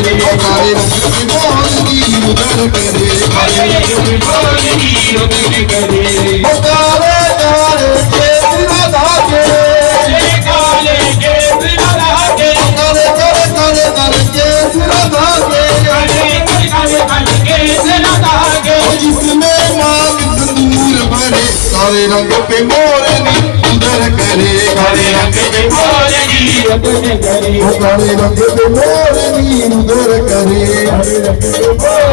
काले रंग के मोरनी उधर करे काले रंग के मोरनी उधर करे काले काले के बिना धागे काले के बिना धागे काले काले काले काले के बिना धागे काले काले काले के बिना धागे जिसमें मांग सिंदूर भरे काले रंग पे मोरनी उधर करे काले रंग पे मोरनी उधर करे काले रंग पे मोरनी उधर करे काले रंग पे मोरनी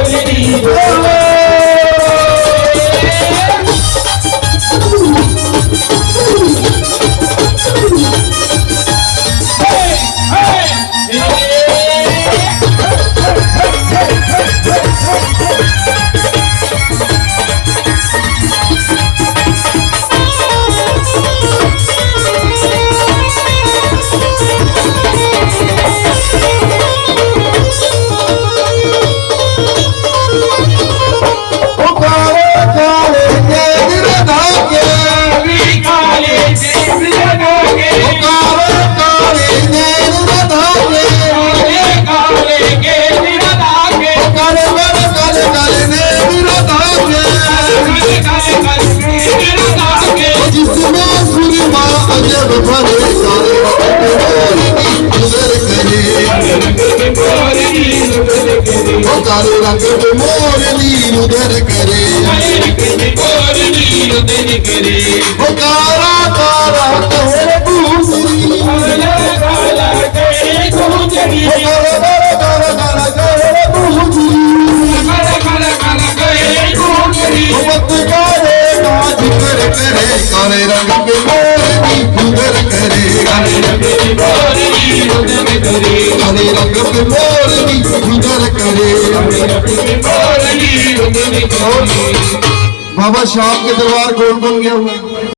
उधर काले रंग पे मोरनी उधर करे ओ काला काला कहरे दूसरी काला काला कहरे दूसरी ओ काला काला काला कहरे दूसरी काला काला काला कहरे दूसरी ओ मत काले नाच कर करे काले रंग पे मोरनी उधर करे काले रंग पे मोरनी उधर करे काले रंग पे मोरनी उधर करे बाबा शाम के दरबार कौन कौन गया हुआ है?